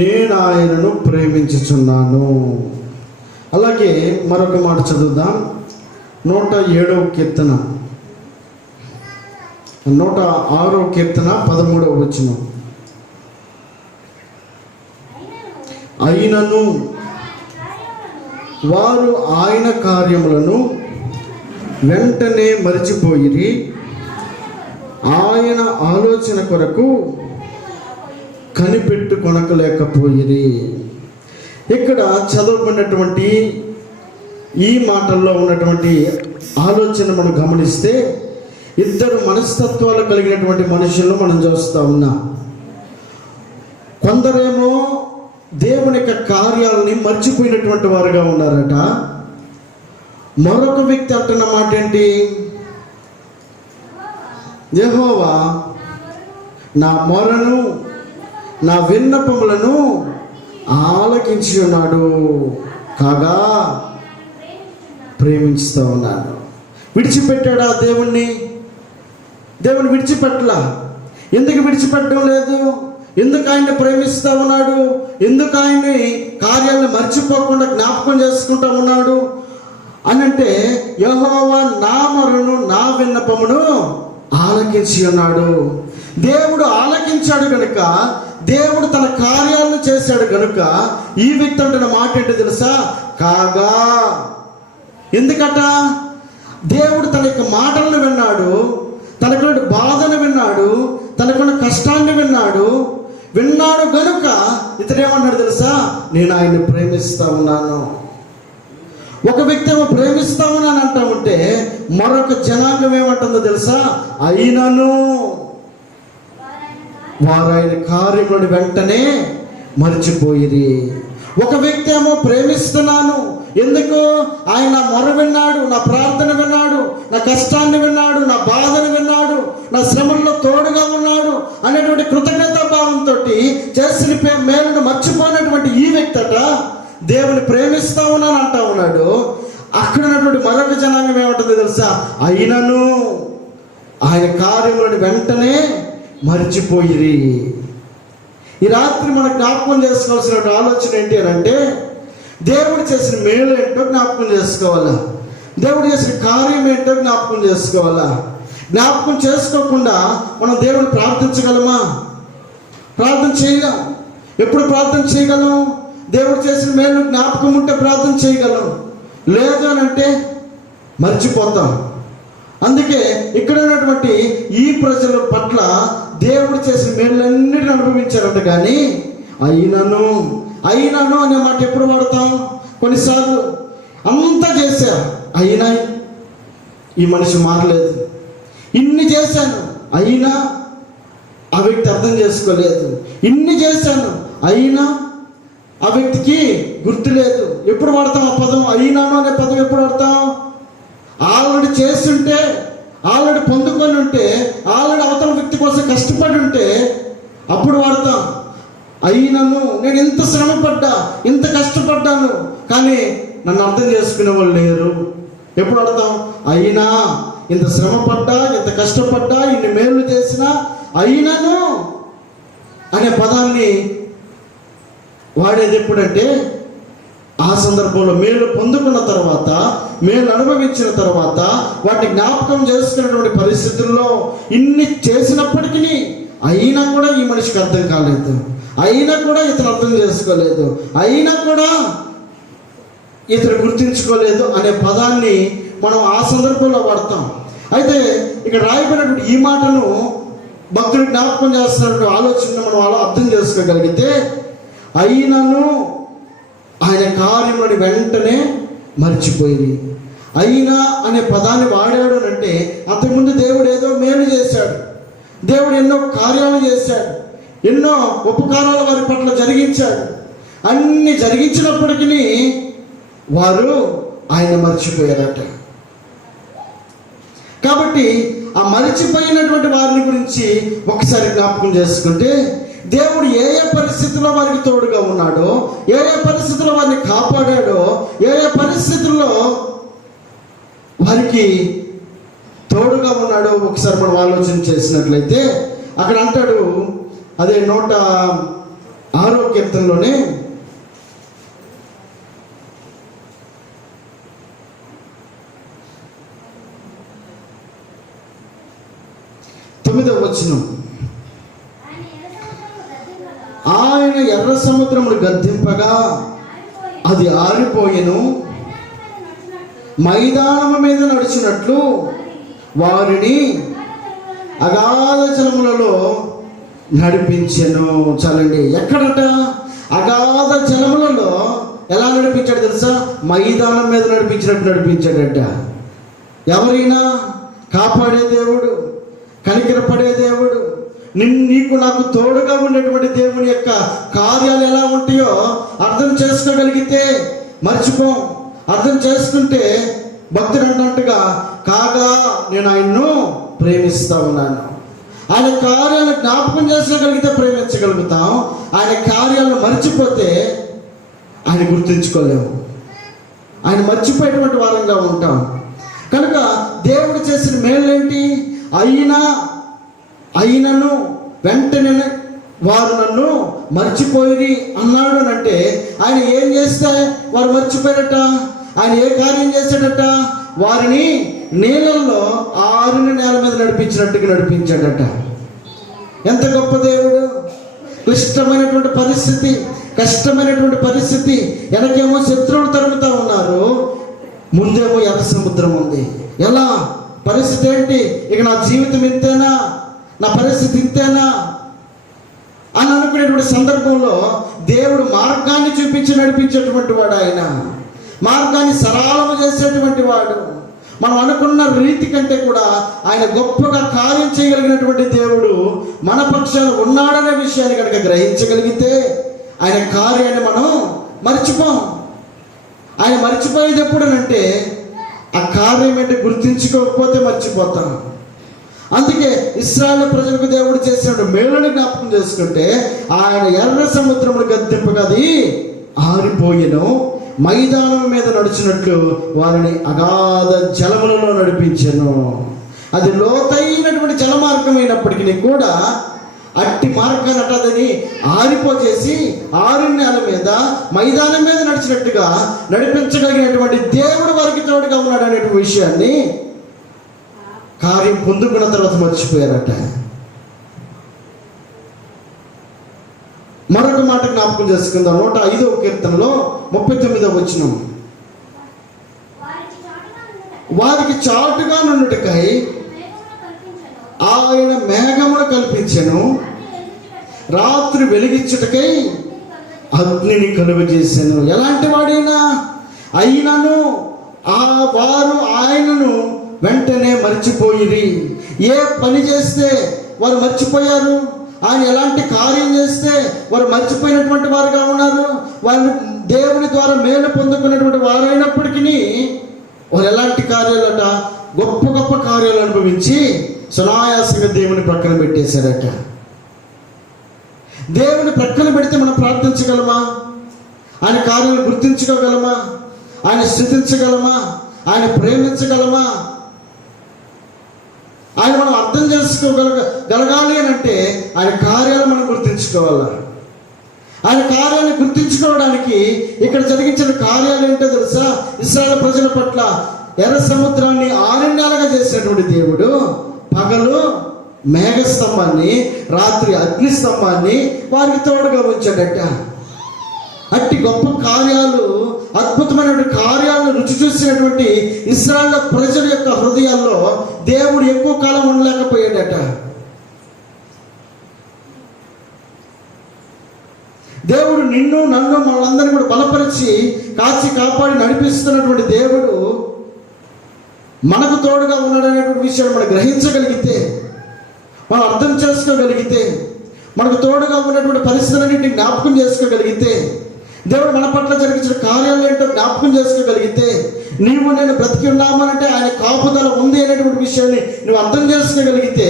నేను ఆయనను ప్రేమించుచున్నాను. అలాగే మరొక మాట చదువుదాం. 107వ కీర్తన 106వ కీర్తన 13వ వచనం. అయినను వారు ఆయన కార్యములను వెంటనే మరిచిపోయిరి, ఆయన ఆలోచన కొరకు కనిపెట్టుకొనలేకపోయిరి. ఇక్కడ చదవబడినటువంటి ఈ మాటల్లో ఉన్నటువంటి ఆలోచన మనం గమనిస్తే ఇద్దరు మనస్తత్వాలు కలిగినటువంటి మనుషులను మనం చూస్తూ ఉన్నాం. కొందరేమో దేవుని యొక్క కార్యాలని మర్చిపోయినటువంటి వారుగా ఉన్నారట. మరొక వ్యక్తి అంటున్న మాట ఏంటి? యెహోవా నా మొరను నా విన్నపములను ఆలకించి ఉన్నాడు, కాగా ప్రేమించుతూ ఉన్నాడు. విడిచిపెట్టాడా దేవుణ్ణి? దేవుని విడిచిపెట్టలా. ఎందుకు విడిచిపెట్టడం లేదు? ఎందుకు ఆయన్ని ప్రేమిస్తూ ఉన్నాడు? ఎందుకు ఆయన్ని కార్యాలను మర్చిపోకుండా జ్ఞాపకం చేసుకుంటూ ఉన్నాడు అని అంటే, యెహోవా నా మొరను నా విన్నపమును ఆలకించి ఉన్నాడు. దేవుడు ఆలకించాడు కనుక, దేవుడు తన కార్యాలను చేశాడు కనుక ఈ వ్యక్తి అంటున్న మాట ఏంటో తెలుసా? కాగా. ఎందుకట? దేవుడు తన యొక్క మాటలను విన్నాడు, తనకున్న బాధను విన్నాడు, తనకున్న కష్టాన్ని విన్నాడు కనుక ఇతడేమన్నాడు తెలుసా? నేను ఆయన్ని ప్రేమిస్తా ఉన్నాను. ఒక వ్యక్తి ఏమో ప్రేమిస్తా ఉన్నాను అంటా ఉంటే, మరొక జనాంగం ఏమంటుందో తెలుసా? అయినను వారు ఆయన కార్యములను వెంటనే మర్చిపోయిరి. ఒక వ్యక్తి ఏమో ప్రేమిస్తున్నాను, ఎందుకు? ఆయన నా మొర విన్నాడు, నా ప్రార్థన విన్నాడు, నా కష్టాన్ని విన్నాడు, నా బాధను విన్నాడు, నా శ్రమల్లో తోడుగా ఉన్నాడు అనేటువంటి కృతజ్ఞతా భావంతో చేసిన మేలును మర్చిపోయినటువంటి ఈ వ్యక్తి అట దేవుని ప్రేమిస్తా ఉన్నాను అంటా ఉన్నాడు. అక్కడ ఉన్నటువంటి మరొక జనాంగం ఏమంటుంది తెలుసా? అయినను ఆయన కార్యములను వెంటనే మర్చిపోయిరి. ఈ రాత్రి మనం జ్ఞాపకం చేసుకోవాల్సిన ఆలోచన ఏంటి అని అంటే, దేవుడు చేసిన మేలు ఏంటో జ్ఞాపకం చేసుకోవాలా, దేవుడు చేసిన కార్యం ఏంటో జ్ఞాపకం చేసుకోవాలా. జ్ఞాపకం చేసుకోకుండా మనం దేవుడు ప్రార్థించగలమా? ప్రార్థన చేయలేం. ఎప్పుడు ప్రార్థన చేయగలం? దేవుడు చేసిన మేలు జ్ఞాపకం ఉంటే ప్రార్థన చేయగలం, లేదు అని అంటే మర్చిపోతాం. అందుకే ఇక్కడ ఉన్నటువంటి ఈ ప్రజల పట్ల దేవుడు చేసిన మేళ్ళన్నిటిని అనుభవించారంట. కానీ అయినను అనే మాట ఎప్పుడు వాడతాం? కొన్నిసార్లు అంతా చేశారు, అయినా ఈ మనిషి మారలేదు. ఇన్ని చేశాను, అయినా ఆ వ్యక్తి అర్థం చేసుకోలేదు. ఇన్ని చేశాను, అయినా ఆ వ్యక్తికి గుర్తు లేదు. ఎప్పుడు వాడతాం ఆ పదం? అయినాను అనే పదం ఎప్పుడు వాడతాం? ఆల్రెడీ చేస్తుంటే, ఆల్రెడీ పొందుకొని ఉంటే, ఆల్రెడీ అవతల వ్యక్తి కోసం కష్టపడి ఉంటే అప్పుడు వాడతాం. అయినను నేను ఇంత శ్రమపడ్డా, ఇంత కష్టపడ్డాను, కానీ నన్ను అర్థం చేసుకునే వాళ్ళు లేరు. ఎప్పుడు వాడతాం? అయినా ఇంత శ్రమపడ్డా, ఇంత కష్టపడ్డా, ఇన్ని మేలు చేసినా అయినను అనే పదాన్ని వాడేది ఎప్పుడంటే, ఆ సందర్భంలో మేలు పొందుకున్న తర్వాత, మేలు అనుభవించిన తర్వాత, వాటిని జ్ఞాపకం చేసుకున్నటువంటి పరిస్థితుల్లో ఇన్ని చేసినప్పటికీ అయినా కూడా ఈ మనిషికి అర్థం కాలేదు, అయినా కూడా ఇతను అర్థం చేసుకోలేదు, అయినా కూడా ఇతను గుర్తించుకోలేదు అనే పదాన్ని మనం ఆ సందర్భంలో వాడతాం. అయితే ఇక్కడ రాయబడినటువంటి ఈ మాటను భక్తుడు జ్ఞాపకం చేస్తున్నటువంటి ఆలోచన మనం అలా అర్థం చేసుకోగలిగితే, అయినను ఆయన కార్యములను వెంటనే మర్చిపోయింది. అయినా అనే పదాన్ని వాడాడు అంటే, అంతకుముందు దేవుడు ఏదో మేలు చేశాడు, దేవుడు ఎన్నో కార్యాలు చేశాడు, ఎన్నో ఉపకారాలు వారి పట్ల జరిగించాడు. అన్ని జరిగించినప్పటికీ వారు ఆయన మర్చిపోయారట. కాబట్టి ఆ మరిచిపోయినటువంటి వారిని గురించి ఒకసారి జ్ఞాపకం చేసుకుంటే, దేవుడు ఏ ఏ పరిస్థితుల్లో వారికి తోడుగా ఉన్నాడో, ఏ ఏ పరిస్థితుల్లో వారిని కాపాడాడో, ఏ ఏ పరిస్థితుల్లో వారికి తోడుగా ఉన్నాడో ఒకసారి మనం ఆలోచన చేసినట్లయితే, అక్కడ అంటాడు, అదే 6వ కీర్తనలోనే 9వ వచనం, ఆయన ఎర్ర సముద్రమును గద్దింపగా అది ఆరిపోయెను, మైదానము మీద నడిచినట్లు వారిని అగాధ జలములలో నడిపించెను. చాలండి, ఎక్కడట? అగాధ జలములలో ఎలా నడిపించాడు తెలుసా? మైదానం మీద నడిపించినట్టు నడిపించాడట. ఎవరైనా కాపాడే దేవుడు, కనికరపడే దేవుడు, నీకు నాకు తోడుగా ఉండేటువంటి దేవుని యొక్క కార్యాలు ఎలా ఉంటాయో అర్థం చేసుకోగలిగితే మర్చిపోం. అర్థం చేసుకుంటే భక్తుడు అన్నట్టుగా, కాగా నేను ఆయన్ను ప్రేమిస్తా ఉన్నాను. ఆయన కార్యాలను జ్ఞాపకం చేసుకోగలిగితే ప్రేమించగలుగుతాం. ఆయన కార్యాలను మర్చిపోతే ఆయన గుర్తుంచుకోలేము. ఆయన మర్చిపోయేటువంటి వారంగా ఉంటాం. కనుక దేవుడు చేసిన మేళ్ళేంటి? అయినను వెంటనే వారు నన్ను మర్చిపోయి అన్నాడు అని అంటే, ఆయన ఏం చేస్తే వారు మర్చిపోయారట? ఆయన ఏ కార్యం చేశాడట? వారిని నీళ్ళల్లో ఆరిన నేల మీద నడిపించినట్టుగా నడిపించాడట. ఎంత గొప్ప దేవుడు! క్లిష్టమైనటువంటి పరిస్థితి, కష్టమైనటువంటి పరిస్థితి, వెనకేమో శత్రువులు తరుముతా ఉన్నారు, ముందేమో ఎర్ర సముద్రం ఉంది. ఎలా? పరిస్థితి ఏంటి? ఇక నా జీవితం ఇంతేనా, నా పరిస్థితి ఇంతేనా అని అనుకునేటువంటి సందర్భంలో దేవుడు మార్గాన్ని చూపించి నడిపించేటువంటి వాడు. ఆయన మార్గాన్ని సరళము చేసేటువంటి వాడు. మనం అనుకున్న రీతి కంటే కూడా ఆయన గొప్పగా కార్యం చేయగలిగినటువంటి దేవుడు మన పక్షాన ఉన్నాడనే విషయాన్ని కనుక గ్రహించగలిగితే ఆయన కార్యాన్ని మనం మర్చిపోం. ఆయన మర్చిపోయేది ఎప్పుడనంటే ఆ కార్యం ఏంటి గుర్తించుకోకపోతే మర్చిపోతాం. అందుకే ఇశ్రాయేలు ప్రజలకు దేవుడు చేసిన మేలుని జ్ఞాపకం చేసుకుంటే, ఆయన ఎర్ర సముద్రమును గద్దింపగా అది ఆరిపోయెను, మైదానం మీద నడిచినట్లు వారిని అగాధ జలములలో నడిపించెను. అది లోతైనటువంటి జల మార్గం అయినప్పటికీ కూడా అట్టి మార్గాన్ని అటదని ఆరిపోచేసి ఆరిన నేల మీద మైదానం మీద నడిచినట్టుగా నడిపించగలిగినటువంటి దేవుడు వారికి తోడుగా ఉన్నాడు అనేటువంటి విషయాన్ని కార్యం పొందుకున్న తర్వాత మర్చిపోయారట. మరొక మాట జ్ఞాపకం చేసుకుందాం. 105వ కీర్తనలో 39వ వచనం, వారికి చాటుగా నుండుటకై ఆయన మేఘమును కల్పించెను, రాత్రి వెలిగించుటకై అగ్నిని కలుగజేశాను. ఎలాంటి వాడైనా అయినను వారు ఆయనను వెంటనే మర్చిపోయిరి. ఏ పని చేస్తే వారు మర్చిపోయారు, ఆయన ఎలాంటి కార్యం చేస్తే వారు మర్చిపోయినటువంటి వారుగా ఉన్నారు. వాళ్ళు దేవుని ద్వారా మేలు పొందుకున్నటువంటి వారైనప్పటికీ వారు ఎలాంటి కార్యాలట? గొప్ప గొప్ప కార్యాలు అనుభవించి సునాయాసంగా దేవుని ప్రక్కన పెట్టేశారట. దేవుని ప్రక్కన పెడితే మనం ప్రార్థించగలమా? ఆయన కార్యాలు గుర్తించుకోగలమా? ఆయన స్తుతించగలమా? ఆయన ప్రేమించగలమా? ఆయన మనం అర్థం చేసుకోగలగాలి అని అంటే ఆయన కార్యాలు మనం గుర్తించుకోవాలి. ఆయన కార్యాన్ని గుర్తించుకోవడానికి ఇక్కడ జరిగించిన కార్యాలు ఏంటో తెలుసా? ఇశ్రాయేలు ప్రజల పట్ల ఎర్ర సముద్రాన్ని ఆరణ్యాలుగా చేసినటువంటి దేవుడు పగలు మేఘస్తంభాన్ని, రాత్రి అగ్నిస్తంభాన్ని వారికి తోడుగా ఉంచాడట. అట్టి గొప్ప కార్యాలు, అద్భుతమైనటువంటి కార్యాలను రుచి చూసినటువంటి ఇశ్రాయేలు ప్రజల యొక్క హృదయాల్లో దేవుడు ఎక్కువ కాలం ఉండలేకపోయాడట. దేవుడు నిన్ను నన్ను మనందరినీ కూడా బలపరిచి కాచి కాపాడి నడిపిస్తున్నటువంటి దేవుడు మనకు తోడుగా ఉన్నాడనేటువంటి విషయాన్ని మనం గ్రహించగలిగితే, మనం అర్థం చేసుకోగలిగితే, మనకు తోడుగా ఉన్నటువంటి పరిస్థితులన్నింటినీ జ్ఞాపకం చేసుకోగలిగితే, దేవుడు మన పట్ల జరిగించిన కార్యాలు ఏంటో జ్ఞాపకం చేసుకోగలిగితే, నీవు నేను బ్రతికి ఉన్నామనంటే ఆయన కాపుదల ఉంది అనేటువంటి విషయాన్ని నువ్వు అర్థం చేసుకోగలిగితే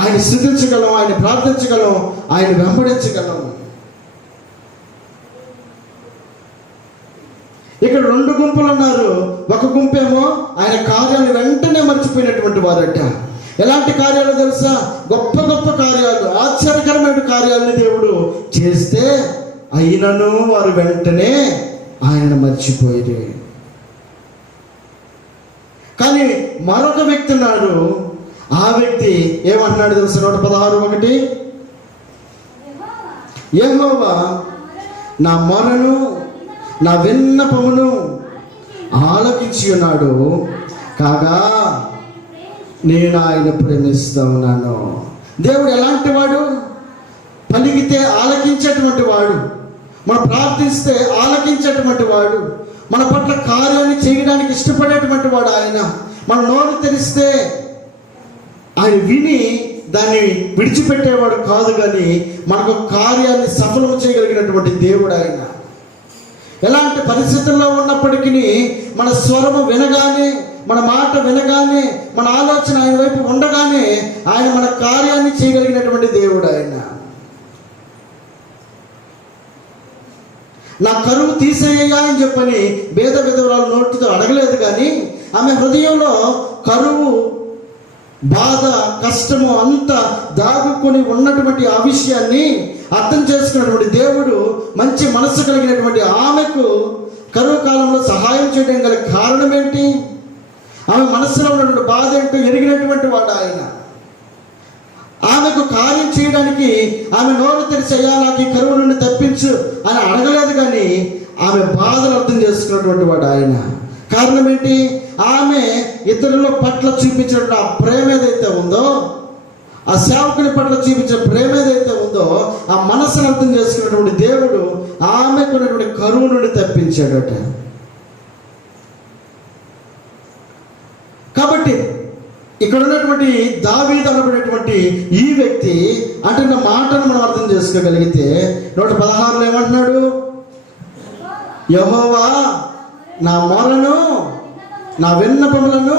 ఆయన స్తుతించగలం, ఆయన ప్రార్థించగలం, ఆయన వెంబడించగలం. ఇక్కడ రెండు గుంపులు ఉన్నారు. ఒక గుంపేమో ఆయన కార్యాన్ని వెంటనే మర్చిపోయినటువంటి వారట. ఎలాంటి కార్యాలు తెలుసా? గొప్ప గొప్ప కార్యాలు, ఆశ్చర్యకరమైన కార్యాలని దేవుడు చేస్తే అయినను వారు వెంటనే ఆయన మర్చిపోయారు. కానీ మరొక వ్యక్తి ఉన్నాడు. ఆ వ్యక్తి ఏమన్నాడు తెలుసా? 116:1, యెహోవా నా మొరను నా విన్నపమును ఆలకించి ఉన్నాడు కాగా నేను ఆయన ప్రేమిస్తూ ఉన్నాను. దేవుడు ఎలాంటి వాడు? పలికితే ఆలకించేటువంటి వాడు, మనం ప్రార్థిస్తే ఆలకించేటువంటి వాడు, మన పట్ల కార్యాన్ని చేయడానికి ఇష్టపడేటువంటి వాడు ఆయన. మన నోరు తెరిస్తే ఆయన విని దాన్ని విడిచిపెట్టేవాడు కాదు, కానీ మనకు కార్యాన్ని సఫలం చేయగలిగినటువంటి దేవుడు ఆయన. ఎలాంటి పరిస్థితుల్లో ఉన్నప్పటికీ మన స్వరము వినగానే, మన మాట వినగానే, మన ఆలోచన ఆయన వైపు ఉండగానే ఆయన మన కార్యాన్ని చేయగలిగినటువంటి దేవుడు ఆయన. నా కరువు తీసేయ్యా అని చెప్పని భేద విధవరాలు నోటితో అడగలేదు, కానీ ఆమె హృదయంలో కరువు, బాధ, కష్టము అంతా దాగుకొని ఉన్నటువంటి ఆ విషయాన్ని అర్థం చేసుకున్నటువంటి దేవుడు, మంచి మనస్సు కలిగినటువంటి ఆమెకు కరువు కాలంలో సహాయం చేయడం గల కారణం ఏంటి? ఆమె మనస్సులో ఉన్నటువంటి బాధ ఏంటో ఎరిగినటువంటి వాడు ఆయన. ఆమెకు కార్యం చేయడానికి ఆమె నోరు తెరిచి అయ్యా నాకు ఈ కరువు నుండి తప్పించు అని అడగలేదు, కానీ ఆమె బాధను అర్థం చేసుకున్నటువంటి వాడు ఆయన. కారణం ఏంటి? ఆమె ఇతరుల పట్ల చూపించిన ఆ ప్రేమ ఏదైతే ఉందో, ఆ సేవకుని పట్ల చూపించిన ప్రేమ ఏదైతే ఉందో, ఆ మనసును అర్థం చేసుకున్నటువంటి దేవుడు ఆమెకు ఉన్నటువంటి కరువు నుండి తప్పించాడట. కాబట్టి ఇక్కడ ఉన్నటువంటి దావీదు అనబడేటువంటి ఈ వ్యక్తి అంటే నా మాటను మనం అర్థం చేసుకోగలిగితే 116 ఏమంటున్నాడు? యెహోవా నా మొరను నా విన్నపములను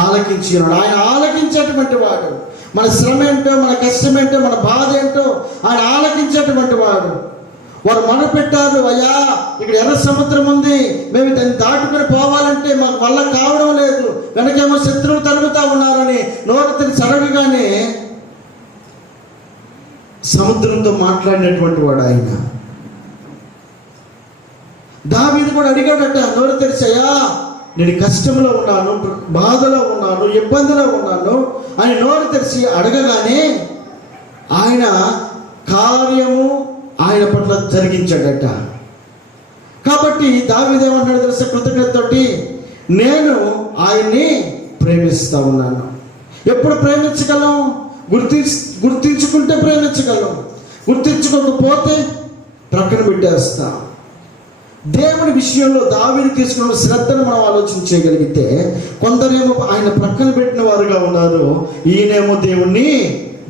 ఆలకించి ఉన్నాడు. ఆయన ఆలకించేటువంటి వాడు. మన శ్రమ ఏంటో, మన కష్టం ఏంటో, మన బాధ ఏంటో ఆయన ఆలకించేటువంటి వాడు. వారు మొదలుపెట్టారు, అయ్యా ఇక్కడ ఎర్ర సముద్రం ఉంది, మేము దాన్ని దాటుకొని పోవాలంటే మాకు వల్ల కావడం లేదు, వెనకేమో శత్రువులు తరుగుతూ ఉన్నారని నోరు తెరిచి అడగగానే సముద్రంతో మాట్లాడినటువంటి వాడు ఆయన. దావీదు కూడా అడిగాడట నోరు తెరిచి, అయ్యా నేను కష్టంలో ఉన్నాను, బాధలో ఉన్నాను, ఇబ్బందిలో ఉన్నాను అని నోరు తెరిచి అడగగానే ఆయన కార్యము ఆయన పట్ల జరిగించాడట. కాబట్టి దావీదు ఏమంటాడు తెలుసా? కృతజ్ఞతతోటి నేను ఆయన్ని ప్రేమిస్తూ ఉన్నాను. ఎప్పుడు ప్రేమించగలం? గుర్తించుకుంటే ప్రేమించగలం, గుర్తించుకోకపోతే ప్రక్కన పెట్టేస్తాం. దేవుని విషయంలో దావీదు తీసుకున్న శ్రద్ధను మనం ఆలోచన చేయగలిగితే, కొందరేమో ఆయన ప్రక్కన పెట్టిన వారుగా ఉన్నారు, ఈయనేమో దేవుణ్ణి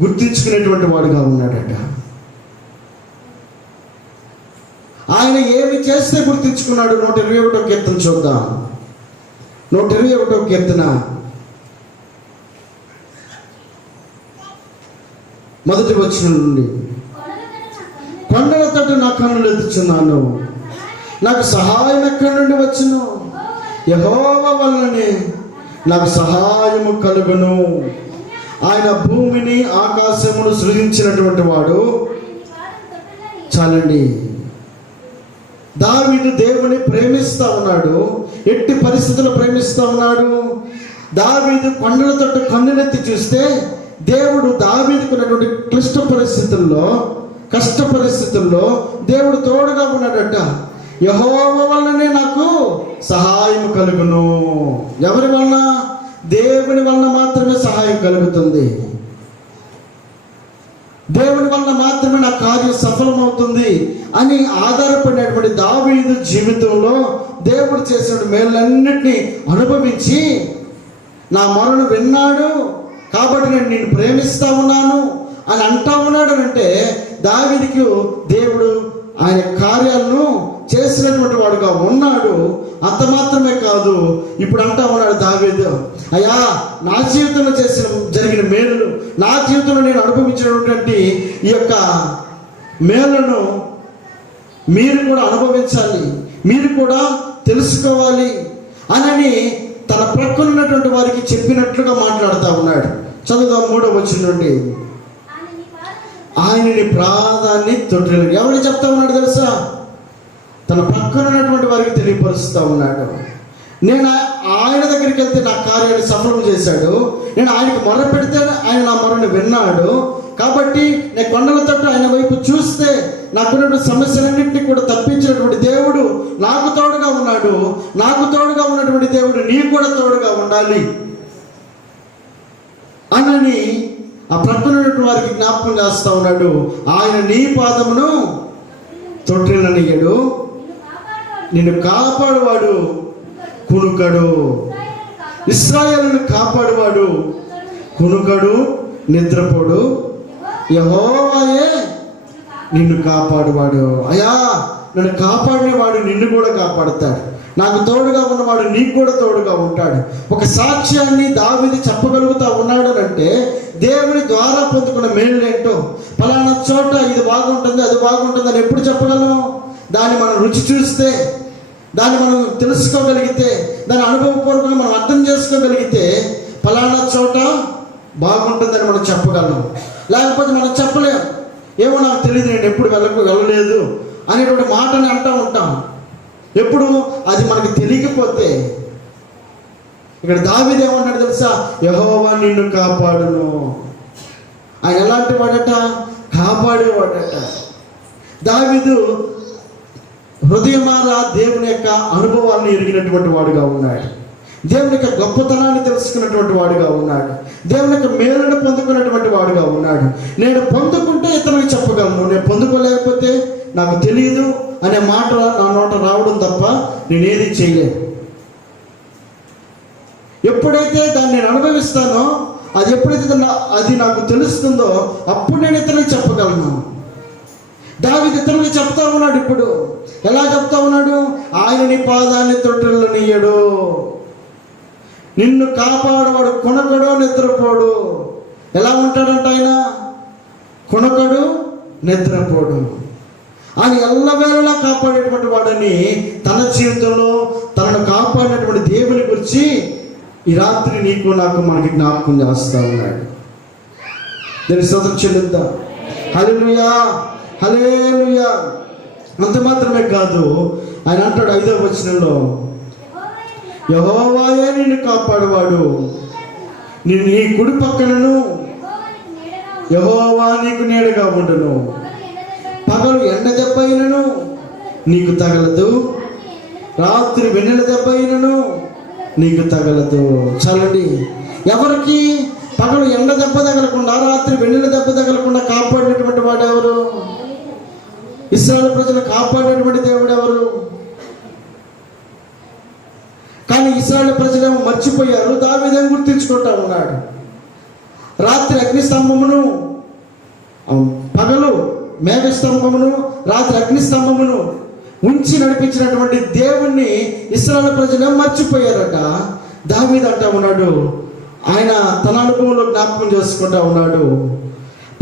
గుర్తించుకునేటువంటి వాడుగా ఉన్నాడట. ఆయన ఏమి చేస్తే గుర్తించుకున్నాడు? 121వ కీర్తన చూద్దాం. 121వ కీర్తన మొదటి వచనం నుండి, కొండల తట్టు నా కన్నులు ఎత్తుచున్నాను, నాకు సహాయం ఎక్కడి నుండి వచ్చును? యెహోవా వల్లనే నాకు సహాయము కలుగును. ఆయన భూమిని ఆకాశమును సృజించినటువంటి వాడు. చాలండి. దావీదు దేవుని ప్రేమిస్తూ ఉన్నాడు. ఎట్టి పరిస్థితుల్లో ప్రేమిస్తూ ఉన్నాడు. దావీదు కొండల తట్టు కన్నులెత్తి చూస్తే దేవుడు దావీదుకు ఉన్నటువంటి క్లిష్ట పరిస్థితుల్లో, కష్ట పరిస్థితుల్లో దేవుడు తోడుగా ఉన్నాడట. యెహోవా వల్లనే నాకు సహాయం కలుగును. ఎవరి వలన? దేవుని వలన మాత్రమే సహాయం కలుగుతుంది. దేవుని వలన మాత్రమే నా కార్యం సఫలమవుతుంది అని ఆధారపడినటువంటి దావీదు జీవితంలో దేవుడు చేసిన మేలన్నిటినీ అనుభవించి నా మొరను విన్నాడు కాబట్టి నేను నిన్ను ప్రేమిస్తా ఉన్నాను అని అంటా ఉన్నాడు. అంటే దావీదుకు దేవుడు ఆయన కార్యాలను చేసినటువంటి వాడుగా ఉన్నాడు. అంత మాత్రమే కాదు, ఇప్పుడు అంటా ఉన్నాడు దావీదు, అయ్యా నా జీవితంలో జరిగిన మేలులు, నా జీవితంలో నేను అనుభవించినటువంటి ఈ యొక్క మేలును మీరు కూడా అనుభవించాలి, మీరు కూడా తెలుసుకోవాలి అని తన ప్రక్కన ఉన్నటువంటి వారికి చెప్పినట్లుగా మాట్లాడుతూ ఉన్నాడు. చదువుదాం 3వ వచనం నుండి. ఆయన నీ ప్రాధాన్ని తొట్టిల్లు. ఎవరికి చెప్తా ఉన్నాడు తెలుసా? తన ప్రక్కన ఉన్నటువంటి వారికి తెలియపరుస్తూ ఉన్నాడు. నేను ఆయన దగ్గరికి వెళ్తే నా కార్యాన్ని సఫలం చేశాడు. నేను ఆయనకు మొర పెడితే ఆయన నా మొరను విన్నాడు. కాబట్టి నేను కొండల తట్టు ఆయన వైపు చూస్తే నాకున్నటువంటి సమస్యలన్నింటినీ కూడా తప్పించినటువంటి దేవుడు నాకు తోడుగా ఉన్నాడు. నాకు తోడుగా ఉన్నటువంటి దేవుడు నీకు కూడా తోడుగా ఉండాలి అని ఆ ప్రక్కన ఉన్నటువంటి వారికి జ్ఞాపకం చేస్తూ ఉన్నాడు. ఆయన నీ పాదమును తొట్టిల్లనియ్యడు, నిన్ను కాపాడువాడు కునుకడు. ఇశ్రాయేలును కాపాడువాడు కునుకడు, నిద్రపోడు. యెహోవాయే నిన్ను కాపాడువాడు. అయ్యా, నన్ను కాపాడినవాడు నిన్ను కూడా కాపాడుతాడు. నాకు తోడుగా ఉన్నవాడు నీకు కూడా తోడుగా ఉంటాడు. ఒక సాక్ష్యాన్ని దావీదు చెప్పగలుగుతా ఉన్నాడు అంటే దేవుని ద్వారా పొందుకున్న మేలులేంటో, ఫలానా చోట ఇది బాగుంటుంది అది బాగుంటుంది అని ఎప్పుడు చెప్పగలం? దాన్ని మనం రుచి చూస్తే, దాన్ని మనం తెలుసుకోగలిగితే, దాని అనుభవపూర్వకంగా మనం అర్థం చేసుకోగలిగితే ఫలానా చోట బాగుంటుందని మనం చెప్పగలం. లేకపోతే మనం చెప్పలేం. ఏమో నాకు తెలియదు, నేను ఎప్పుడు వెళ్ళలేదు అనేటువంటి మాటని అంటూ ఉంటాం. ఎప్పుడు అది మనకు తెలియకపోతే. ఇక్కడ దావీదు ఏమన్నాడు తెలుసా? యెహోవా నిన్ను కాపాడును. ఆయన ఎలాంటి వాడట? కాపాడేవాడట. దావీదు హృదయమారా దేవుని యొక్క అనుభవాన్ని ఎరిగినటువంటి వాడుగా ఉన్నాడు. దేవుని యొక్క గొప్పతనాన్ని తెలుసుకున్నటువంటి వాడుగా ఉన్నాడు. దేవుని యొక్క మేలును పొందుకున్నటువంటి వాడుగా ఉన్నాడు. నేను పొందుకుంటే ఇతరులకు చెప్పగలను, నేను పొందుకోలేకపోతే నాకు తెలియదు అనే మాట నా నోట రావడం తప్ప నేనేది చేయలేను. ఎప్పుడైతే దాన్ని నేను అనుభవిస్తానో, అది ఎప్పుడైతే అది నాకు తెలుస్తుందో అప్పుడు నేను ఇతరులకు చెప్పగలను. దావీదు ఇతరులకు చెప్తా ఉన్నాడు. ఇప్పుడు ఎలా చెప్తా ఉన్నాడు? ఆయన నీ పాదాన్ని తొట్టిల్లనియ్యడు, నిన్ను కాపాడువాడు కునకడు, నిద్రపోడు. ఎలా ఉంటాడంట ఆయన? కునకడు, నిద్రపోడు. ఆయన ఎల్లవేళలా కాపాడేటువంటి వాడని తన జీవితంలో తనను కాపాడినటువంటి దేవుని గురించి ఈ రాత్రి నీకు నాకు మనకి జ్ఞాపకం చేస్తా ఉన్నాడు. దీని స్తోత్రం చెల్లిద్దాం. హల్లెలూయా, హల్లెలూయా. అంత మాత్రమే కాదు, ఆయన అంటాడు 5వ వచనంలో, యెహోవాయే నిన్ను కాపాడువాడు, నిన్ను నీ కుడి పక్కనను యెహోవా నీకు నీడగా ఉండును. పగలు ఎండ దెబ్బ అయినను నీకు తగలదు, రాత్రి వెన్నెల దెబ్బ అయినను నీకు తగలదు. చాలండి. ఎవరికి పగలు ఎండ దెబ్బ తగలకుండా, రాత్రి వెన్నెల దెబ్బ తగలకుండా కాపాడినటువంటి వాడు ఎవరు? ఇశ్రాయేలు ప్రజలు కాపాడినటువంటి దేవుడు ఎవరు? కానీ ఇశ్రాయేలు ప్రజలేమో మర్చిపోయారు. దావీదేమో గుర్తించుకుంటా ఉన్నాడు. రాత్రి అగ్నిస్తంభమును, పగలు మేఘస్తంభమును, రాత్రి అగ్నిస్తంభమును ఉంచి నడిపించినటువంటి దేవుణ్ణి ఇశ్రాయేలు ప్రజలేమో మర్చిపోయారట. దావీదు అంటా ఉన్నాడు, ఆయన తన అనుభవంలో జ్ఞాపకం చేసుకుంటా ఉన్నాడు.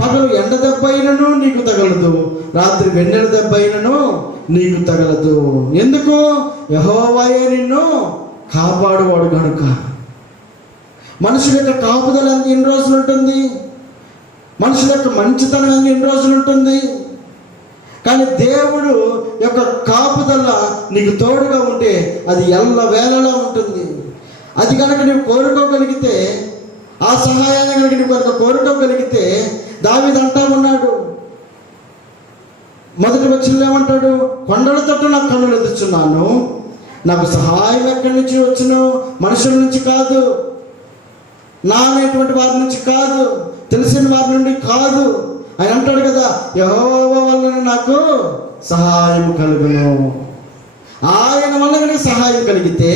పగలు ఎండ దెబ్బ అయినను నీకు తగలదు, రాత్రి వెన్నెల దెబ్బ అయినను నీకు తగలదు. ఎందుకు? యెహోవాయే నిన్ను కాపాడువాడు కనుక. మనుషుల యొక్క కాపుదల ఎన్ని రోజులు ఉంటుంది? మనుషుల యొక్క మంచితనం ఎన్ని రోజులు ఉంటుంది? కానీ దేవుడు యొక్క కాపుదల నీకు తోడుగా ఉంటే అది ఎల్లవేళలా ఉంటుంది. అది కనుక నువ్వు కోరుకోగలిగితే, ఆ సహాయాన్ని కనుక నువ్వు కనుక కోరుకోగలిగితే, దావీదు అంటా ఉన్నాడు, మొదటి వచనంలో ఏమంటాడు? కొండల తట్టు నాకు కన్నులు ఎదుర్చున్నాను, నాకు సహాయం ఎక్కడి నుంచి వచ్చును? మనుషుల నుంచి కాదు, నా అనేటువంటి వారి నుంచి కాదు, తెలిసిన వారి నుండి కాదు. ఆయన అంటాడు కదా, యెహోవా వలన నాకు సహాయం కలుగును. ఆయన వల్ల కనుక సహాయం కలిగితే,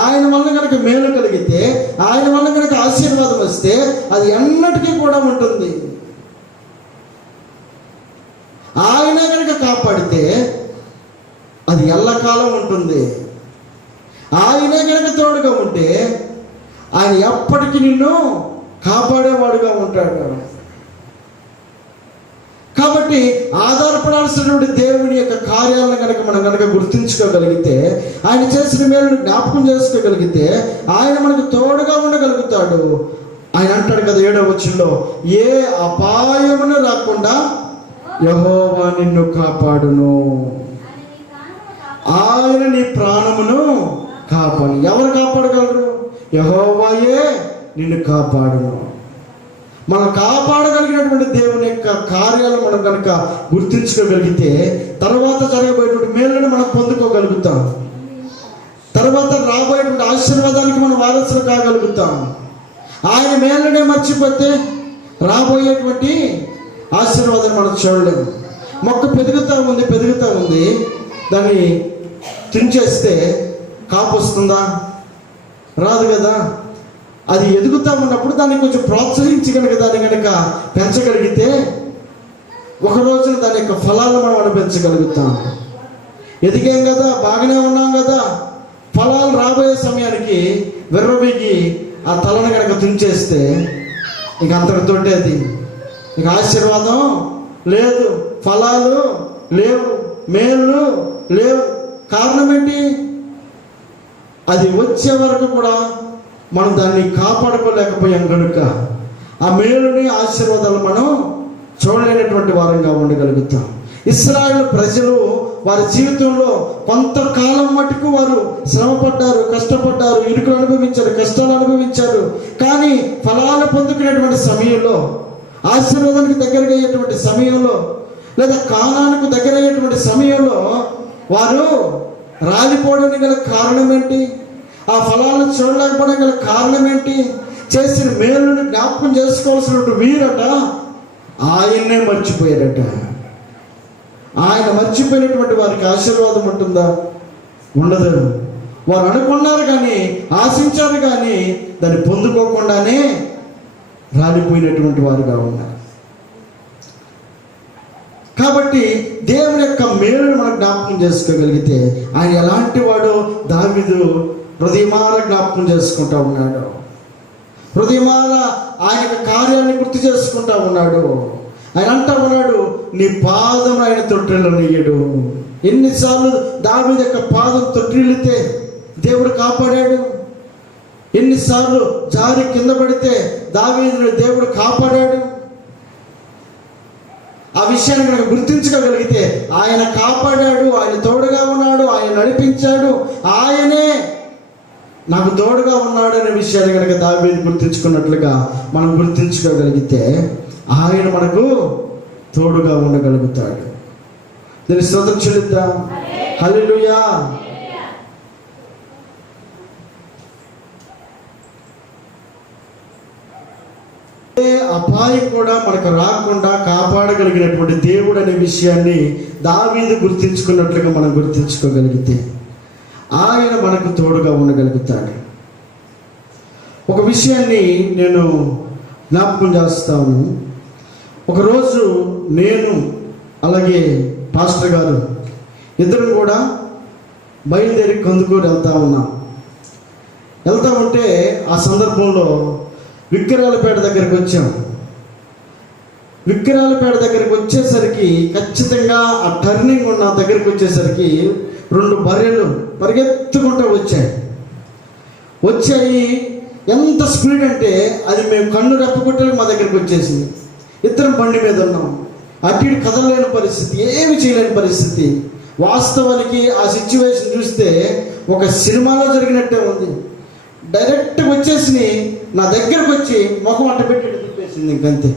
ఆయన వల్ల కనుక మేలు కలిగితే, ఆయన వల్ల కనుక ఆశీర్వాదం వస్తే అది ఎన్నటికీ కూడా ఉంటుంది. ఆయనే కనుక కాపాడితే అది ఎల్లకాలం ఉంటుంది. ఆయనే కనుక తోడుగా ఉంటే ఆయన ఎప్పటికీ నిన్ను కాపాడేవాడుగా ఉంటాడు. కాబట్టి కాబట్టి ఆధారపడాల్సినటువంటి దేవుని యొక్క కార్యాలను మనం గుర్తించుకోగలిగితే, ఆయన చేసిన మేలును జ్ఞాపకం చేసుకోగలిగితే ఆయన మనకు తోడుగా ఉండగలుగుతాడు. ఆయన అంటాడు కదా 7వ వచనంలో, ఏ అపాయమును రాకుండా యెహోవా నిన్ను కాపాడును. ఆయన నీ ప్రాణమును కాపాడు. ఎవరు కాపాడగలరు? యెహోవాయే నిన్ను కాపాడును. మనం కాపాడగలిగినటువంటి దేవుని యొక్క కార్యాలు మనం కనుక గుర్తించుకోగలిగితే తర్వాత జరగబోయేటువంటి మేలును మనం పొందుకోగలుగుతాం. తర్వాత రాబోయేటువంటి ఆశీర్వాదానికి మనం వారసులు కాగలుగుతాం. ఆయన మేలునే మర్చిపోతే రాబోయేటువంటి ఆశీర్వాదం మనం చూడలేము. మొక్క పెరుగుతూ ఉంది, దాన్ని తుంచేస్తే కాపు వస్తుందా? రాదు కదా. అది ఎదుగుతూ ఉన్నప్పుడు దాన్ని కొంచెం ప్రోత్సహించి కనుక దాన్ని కనుక పెంచగలిగితే ఒక రోజున దాని యొక్క ఫలాలను మనం అనుభవించగలుగుతాం. ఎదిగాం కదా, బాగానే ఉన్నాం కదా, ఫలాలు రాబోయే సమయానికి వెర్రబీగి ఆ తలను కనుక తుంచేస్తే ఇక అంతటితోటే అది ఇక ఆశీర్వాదం లేదు, ఫలాలు లేవు, మేలు లేవు. కారణం ఏంటి? అది వచ్చే వరకు కూడా మనం దాన్ని కాపాడుకోలేకపోయాం కనుక ఆ మేలుని ఆశీర్వాదాలు మనం చూడలేనటువంటి వారంగా ఉండగలుగుతాం. ఇశ్రాయేలు ప్రజలు వారి జీవితంలో కొంతకాలం మటుకు వారు శ్రమపడ్డారు, కష్టపడ్డారు, ఇరుకులు అనుభవించారు, కష్టాలు అనుభవించారు. కానీ ఫలాలు పొందుకునేటువంటి సమయంలో, ఆశీర్వాదానికి దగ్గరగా అయ్యేటువంటి సమయంలో, లేదా కానానికి దగ్గర అయ్యేటువంటి సమయంలో వారు రాలిపోవడానికి గల కారణం ఏంటి? ఆ ఫలాలను చూడలేకపోవడం గల కారణం ఏంటి? చేసిన మేలును జ్ఞాపకం చేసుకోవాల్సినటువంటి వీరట ఆయన్నే మర్చిపోయారట. ఆయన మర్చిపోయినటువంటి వారికి ఆశీర్వాదం ఉంటుందా? ఉండదు. వారు అనుకున్నారు కానీ, ఆశించారు కానీ దాన్ని పొందుకోకుండానే రాలిపోయినటువంటి వారుగా ఉన్నారు. కాబట్టి దేవుని యొక్క మేలును మనం జ్ఞాపకం చేసుకోగలిగితే ఆయన ఎలాంటి వాడో దావీదు హృదయమార జ్ఞాపకం చేసుకుంటా ఉన్నాడు. హృదయమార ఆయన యొక్క కార్యాన్ని గుర్తు చేసుకుంటా ఉన్నాడు. ఆయన అంటా ఉన్నాడు, నీ పాదం ఆయన తొట్టిలో నెయ్యడు. ఎన్నిసార్లు దావీదు యొక్క పాదం తొట్టిల్లితే దేవుడు కాపాడాడు. ఎన్నిసార్లు జారి కింద పడితే దావీదును దేవుడు కాపాడాడు. ఆ విషయాన్ని కనుక గుర్తించుకోగలిగితే ఆయన కాపాడాడు, ఆయన తోడుగా ఉన్నాడు, ఆయన నడిపించాడు, ఆయనే నాకు తోడుగా ఉన్నాడు అనే విషయాన్ని కనుక దావీదు గుర్తించుకున్నట్లుగా మనం గుర్తించుకోగలిగితే ఆయన మనకు తోడుగా ఉండగలుగుతాడు. దీన్ని స్తోత్రం చెల్లిద్దాం. హల్లెలూయా. అపాయం కూడా మనకు రాకుండా కాపాడగలిగినటువంటి దేవుడు అనే విషయాన్ని దావీదు గుర్తించుకున్నట్లుగా మనం గుర్తించుకోగలిగితే ఆయన మనకు తోడుగా ఉండగలుగుతాడు. ఒక విషయాన్ని నేను జ్ఞాపకం చేస్తాను. ఒకరోజు నేను అలాగే పాస్టర్ గారు ఇద్దరం కూడా బయలుదేరి కందుకూరు వెళ్తా ఉంటే ఆ సందర్భంలో విక్రాలపేట దగ్గరికి వచ్చాం. విక్రాలపేట దగ్గరికి వచ్చేసరికి ఖచ్చితంగా ఆ టర్నింగ్ ఉన్న దగ్గరికి వచ్చేసరికి 2 బర్రెలు పరిగెత్తుకుంటూ వచ్చాయి. ఎంత స్పీడ్ అంటే అది మేము కన్ను రెప్పగొట్టేలా మా దగ్గరికి వచ్చేసింది. ఇద్దరం బండి మీద ఉన్నాం. అటు ఇటు కదలలేని పరిస్థితి, ఏమి చేయలేని పరిస్థితి. వాస్తవానికి ఆ సిచ్యువేషన్ చూస్తే ఒక సినిమాలో జరిగినట్టే ఉంది. డైరెక్ట్గా వచ్చేసి నా దగ్గరకు వచ్చి ముఖం అట్ట పెట్టి తిప్పేసింది. ఇంకంతే.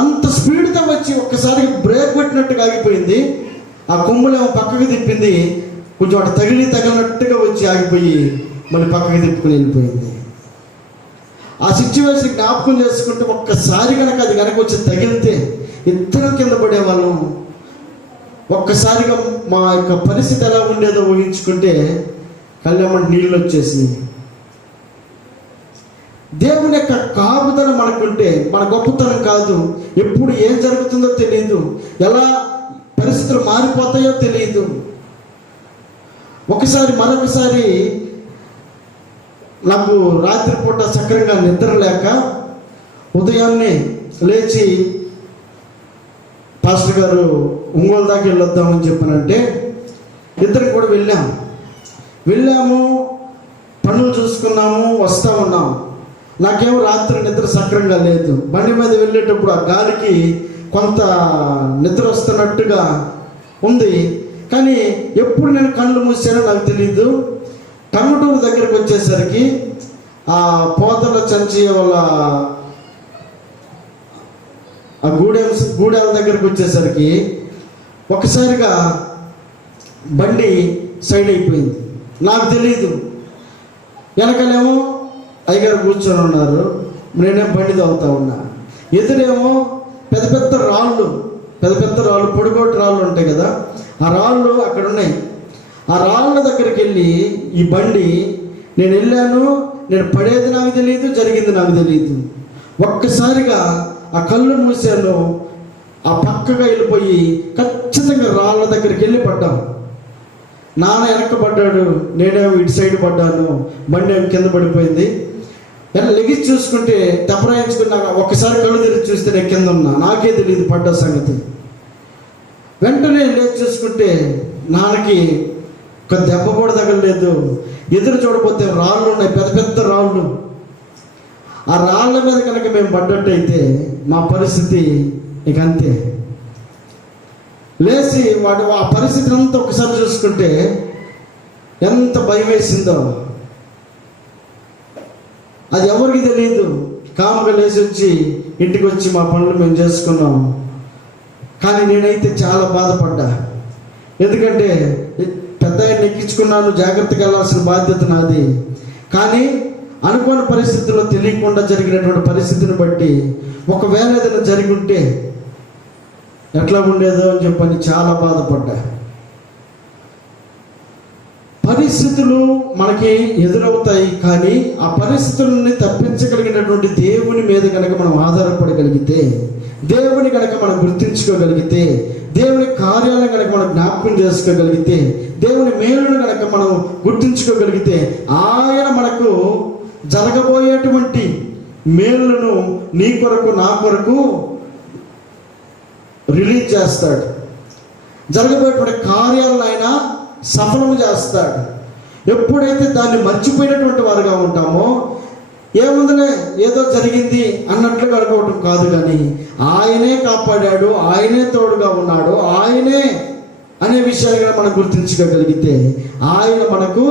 అంత స్పీడ్తో వచ్చి ఒక్కసారికి బ్రేక్ పెట్టినట్టుగా ఆగిపోయింది. ఆ కొమ్ములేమో పక్కకి తిప్పింది. కొంచెం అటు తగిలినట్టుగా వచ్చి ఆగిపోయి మళ్ళీ పక్కకి తిప్పుకుని వెళ్ళిపోయింది. ఆ సిచ్యువేషన్ జ్ఞాపకం చేసుకుంటే ఒక్కసారి కనుక అది కనుక వచ్చి తగిలితే ఇద్దరు కింద పడేవాళ్ళం. ఒక్కసారిగా మా యొక్క పరిస్థితి ఎలా ఉండేదో ఊహించుకుంటే కళ్ళెమ్మటి నీళ్ళు వచ్చేసింది. దేవుని యొక్క కాపుదల మనకుంటే మన గొప్పతనం కాదు. ఎప్పుడు ఏం జరుగుతుందో తెలియదు, ఎలా పరిస్థితులు మారిపోతాయో తెలియదు. మరొకసారి నాకు రాత్రిపూట సక్రంగా నిద్ర లేక ఉదయాన్నే లేచి పాస్టర్ గారు ఒంగోలు దాకా వెళ్ళొద్దామని చెప్పానంటే ఇద్దరు కూడా వెళ్ళాము, పనులు చూసుకున్నాము, వస్తూ ఉన్నాము. నాకేమో రాత్రి నిద్ర సక్రంగా లేదు. బండి మీద వెళ్ళేటప్పుడు ఆ గాలికి కొంత నిద్ర వస్తున్నట్టుగా ఉంది. కానీ ఎప్పుడు నేను కళ్ళు మూసానో నాకు తెలియదు. టంగుటూరు దగ్గరికి వచ్చేసరికి ఆ పోతల చంచి వాళ్ళ ఆ గూడెల దగ్గరికి వచ్చేసరికి ఒకసారిగా బండి సైడ్ అయిపోయింది. నాకు తెలీదు. వెనకనేమో అయ్యగారు కూర్చొని ఉన్నారు, నేనే బండి తవ్వుతా ఉన్నా. ఎదురేమో పెద్ద పెద్ద రాళ్ళు పొడిగోటి రాళ్ళు ఉంటాయి కదా, ఆ రాళ్ళు అక్కడ ఉన్నాయి. ఆ రాళ్ళ దగ్గరికి వెళ్ళి ఈ బండి నేను వెళ్ళాను, నేను పడేది నాకు తెలియదు, జరిగింది నాకు తెలియదు. ఒక్కసారిగా ఆ కళ్ళు మూసాను, ఆ పక్కగా వెళ్ళిపోయి ఖచ్చితంగా రాళ్ళ దగ్గరికి వెళ్ళి పడ్డాం. నాన్న వెనక్కి పడ్డాడు, నేనేమో ఇటు సైడ్ పడ్డాను. బండి ఏమో కింద పడిపోయింది. లెగిసి చూసుకుంటే తెప్పరాయించుకున్నాక ఒక్కసారి కళ్ళు తెరిచి చూస్తే నేను కింద ఉన్నా, నాకే తెలియదు పడ్డ సంగతి. వెంటనే లేచి చూసుకుంటే నాన్నకి ఒక దెబ్బ కూడా తగలలేదు. ఎదురు చూడపోతే రాళ్ళు ఉన్నాయి, పెద్ద పెద్ద రాళ్ళు. ఆ రాళ్ళ మీద కనుక మేము పడ్డట్టయితే మా పరిస్థితి ఇక అంతే. లేచి వాడు ఆ పరిస్థితిని అంతా ఒకసారి చూసుకుంటే ఎంత భయం వేసిందో అది ఎవరికి తెలియదు. కామగా లేచి వచ్చి ఇంటికి వచ్చి మా పనులు మేము చేసుకున్నాం. కానీ నేనైతే చాలా బాధపడ్డా. ఎందుకంటే పెద్ద ఆయన ఎక్కించుకున్నాను, జాగ్రత్తగా వెళ్ళాల్సిన బాధ్యత నాది. కానీ అనుకోని పరిస్థితుల్లో తెలియకుండా జరిగినటువంటి పరిస్థితిని బట్టి ఒకవేళ ఏదైనా జరిగి ఉంటే ఎట్లా ఉండేదో అని చెప్పని చాలా బాధపడ్డా. పరిస్థితులు మనకి ఎదురవుతాయి, కానీ ఆ పరిస్థితులని తప్పించగలిగినటువంటి దేవుని మీద కనుక మనం ఆధారపడగలిగితే, దేవుని కనుక మనం గుర్తించుకోగలిగితే, దేవుని కార్యాలను కనుక మనం జ్ఞాపకం చేసుకోగలిగితే, దేవుని మేలును కనుక మనం గుర్తించుకోగలిగితే, ఆయన మనకు జరగబోయేటువంటి మేలులను నీ కొరకు నా కొరకు రిలీజ్ చేస్తాడు. జరగబోయేటువంటి కార్యాలను ఆయన సఫలం చేస్తాడు. ఎప్పుడైతే దాన్ని మర్చిపోయినటువంటి వారుగా ఉంటామో, ఏముందిలే ఏదో జరిగింది అన్నట్లుగా అనుకోవటం కాదు, కానీ ఆయనే కాపాడాడు, ఆయనే తోడుగా ఉన్నాడు, ఆయనే అనే విషయాన్ని మనం గుర్తించుకోగలిగితే ఆయన మనకు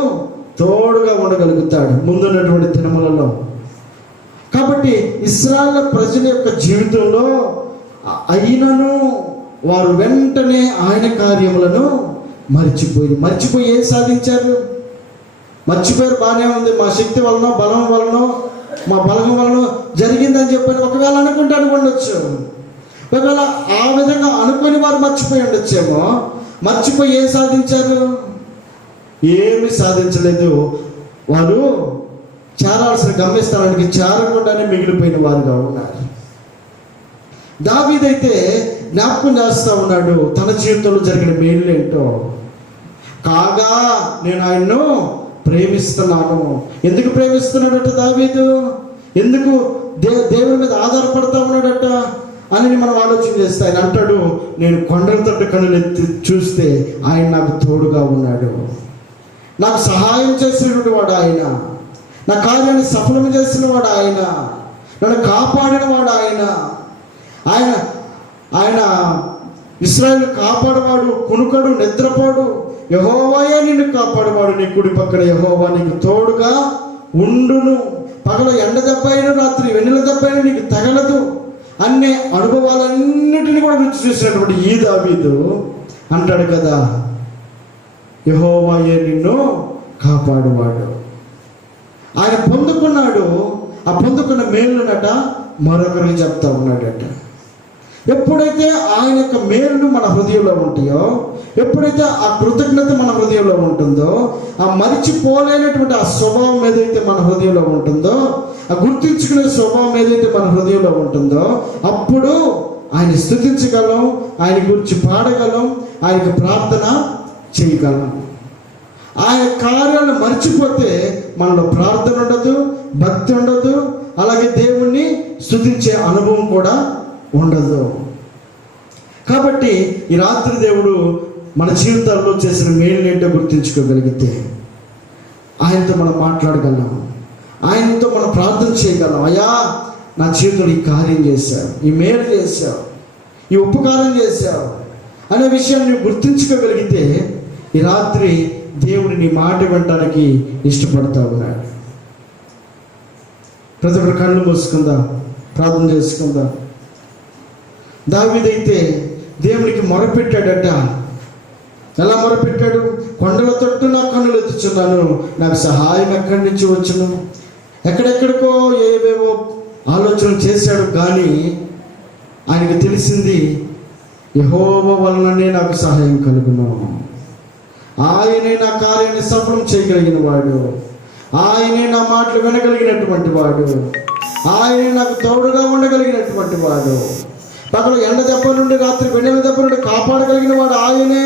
తోడుగా ఉండగలుగుతాడు ముందున్నటువంటి దినములలో. కాబట్టి ఇశ్రాయేలు ప్రజల యొక్క జీవితంలో అయినను వారు వెంటనే ఆయన కార్యములను మర్చిపోయి ఏం సాధించారు? మర్చిపోయారు, బాగానే ఉంది, మా శక్తి వలన బలం వలన మా బలం వలన జరిగిందని చెప్పని ఒకవేళ అనుకుండొచ్చు. ఒకవేళ ఆ విధంగా అనుకుని వారు మర్చిపోయి ఉండొచ్చేమో. మర్చిపోయి ఏం సాధించారు? ఏమి సాధించలేదు. వారు చేరాల్సిన గమ్యస్థానానికి చేరకుండానే మిగిలిపోయిన వారుగా ఉన్నారు. దావీదైతే జ్ఞాపకం చేస్తూ ఉన్నాడు తన జీవితంలో జరిగిన మేలు ఏంటో. కాగా నేను ఆయన్ను ప్రేమిస్తున్నాను. ఎందుకు ప్రేమిస్తున్నాడట దావీదు? ఎందుకు దేవుని మీద ఆధారపడతా ఉన్నాడట అని మనం ఆలోచన చేస్తే ఆయన అంటాడు, నేను కొండల తట్టు కన్నులు ఎత్తి చూస్తే ఆయన నాకు తోడుగా ఉన్నాడు, నాకు సహాయం చేసినటువంటి వాడు ఆయన, నా కార్యాన్ని సఫలం చేసిన వాడు ఆయన, నన్ను కాపాడిన వాడు ఆయన. ఆయన ఆయన ఇశ్రాయేలు కాపాడవాడు, కునుకడు, నిద్రపోడు. యెహోవాయే నిన్ను కాపాడవాడు, నీ కుడి పక్కన యెహోవా నీకు తోడుగా ఉండును. పగల ఎండ దెబ్బ అయిన రాత్రి వెన్నెల దెబ్బ అయిన నీకు తగలదు అనే అనుభవాలన్నిటినీ కూడా రుచి చూసినటువంటి ఈ దావీదు అంటాడు కదా, యెహోవాయే నిన్ను కాపాడువాడు. ఆయన పొందుకున్నాడు. ఆ పొందుకున్న మేలునట మరొకరికి చెప్తా ఉన్నాడట. ఎప్పుడైతే ఆయన యొక్క మేలు మన హృదయంలో ఉంటాయో, ఎప్పుడైతే ఆ కృతజ్ఞత మన హృదయంలో ఉంటుందో, ఆ మరిచిపోలేనటువంటి ఆ స్వభావం ఏదైతే మన హృదయంలో ఉంటుందో, ఆ గుర్తించుకునే స్వభావం ఏదైతే మన హృదయంలో ఉంటుందో, అప్పుడు ఆయన స్తుతించగలం, ఆయన గురించి పాడగలం, ఆయనకు ప్రార్థన చేయగలం. ఆయన కార్యాలను మర్చిపోతే మనలో ప్రార్థన ఉండదు, భక్తి ఉండదు, అలాగే దేవుణ్ణి స్తుతించే అనుభవం కూడా ఉండదు. కాబట్టి ఈ రాత్రి దేవుడు మన జీవితాల్లో చేసిన మేలునేంటో గుర్తించుకోగలిగితే ఆయనతో మనం మాట్లాడగలం, ఆయనతో మనం ప్రార్థన చేయగలం. అయ్యా, నా జీవితంలో ఈ కార్యం చేశావు, ఈ మేలు చేశావు, ఈ ఉపకారం చేశావు అనే విషయాన్ని నువ్వు గుర్తించుకోగలిగితే ఈ రాత్రి దేవుడు నీ మాట వినడానికి ఇష్టపడతా ఉన్నాడు. ప్రతి ఒక్కరు కళ్ళు మూసుకుందాం, ప్రార్థన చేసుకుందాం. దావీదైతే దేవునికి మొరపెట్టాడట. ఎలా మొరపెట్టాడు? కొండల తట్టు నా కన్నులు ఎత్తుచున్నాను, నాకు సహాయం ఎక్కడి నుంచి వచ్చును. ఎక్కడెక్కడికో ఏవేవో ఆలోచనలు చేశాడు, కానీ ఆయనకు తెలిసింది యెహోవా వలననే నాకు సహాయం కలుగును. ఆయనే నా కార్యాన్ని సఫలం చేయగలిగిన వాడు, ఆయనే నా మాటలు వినగలిగినటువంటి వాడు, ఆయనే నాకు తోడుగా ఉండగలిగినటువంటి వాడు, పగలు ఎండ దెబ్బ నుండి రాత్రి వెన్నెల దెబ్బ నుండి కాపాడగలిగిన వాడు ఆయనే.